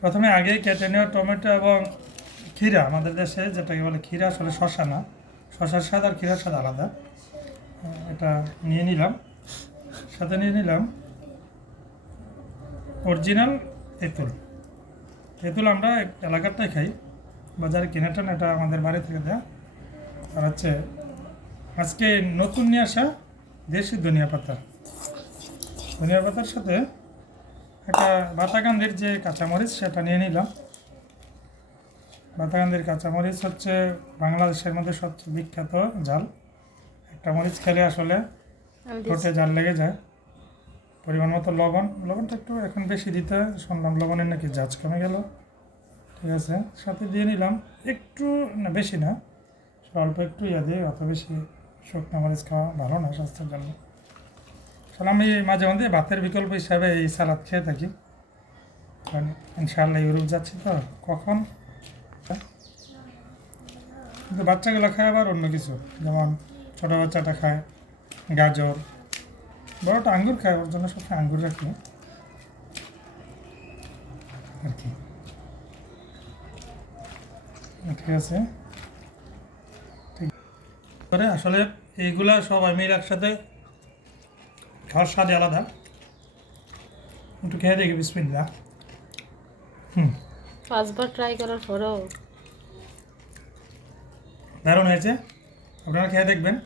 প্রথমে আগে কেটে নেওয়া টমেটো এবং ক্ষীরা, আমাদের দেশে যেটাকে বলে ক্ষীরা, আসলে শসা না, শসার স্বাদ আর ক্ষীরার স্বাদ আলাদা। এটা নিয়ে নিলাম, সাথে নিয়ে নিলাম অরিজিনাল তেঁতুল। তেঁতুল আমরা এলাকারটাই খাই, বাজারে কেনাটা না, এটা আমাদের বাড়ি থেকে দেয়া। আর হচ্ছে আজকে নতুন নিয়ে আসা দেশি ধনিয়া পাতা, ধনিয়া পাতার সাথে একটা বাতাকান্দির যে কাঁচামরিচ সেটা নিয়ে নিলাম। বাতাকান্দির কাঁচামরিচ হচ্ছে বাংলাদেশের মধ্যে সবচেয়ে বিখ্যাত ঝাল। একটা মরিচ খেলে আসলে ঠোঁটে ঝাল লেগে যায়। পরিমাণ মতো লবণ, লবণটা একটু এখন বেশি দিতে শুনলাম, লবণের নাকি ঝাঁজ কমে গেল। ঠিক আছে, সাথে দিয়ে নিলাম একটু, না বেশি না, অল্প একটু দিয়ে, অত বেশি শুকনো মরিচ খাওয়া ভালো না স্বাস্থ্যের জন্য। আসলে আমি মাঝে মাঝে ভাতের বিকল্প হিসাবে এই সালাদ খেয়ে থাকি, কারণ ইনশাআল্লাহ ইউরোপ যাচ্ছি তো কখন। কিন্তু বাচ্চাগুলো খায় আবার অন্য কিছু, যেমন ছোটো বাচ্চাটা খায় গাজর, বড়টা আঙ্গুর খায়, ওর জন্য সবসময় আঙ্গুর রাখি আর কি। ঠিক আছে, ঠিক করে আসলে এইগুলা সব আমি একসাথে খাওয়ার স্বাদে আলাদা। একটু খেয়ে দেখি, বিসমিল্লাহ। 5বার ট্রাই করার পরেও দারুণ হয়েছে, আপনারা খেয়ে দেখবেন।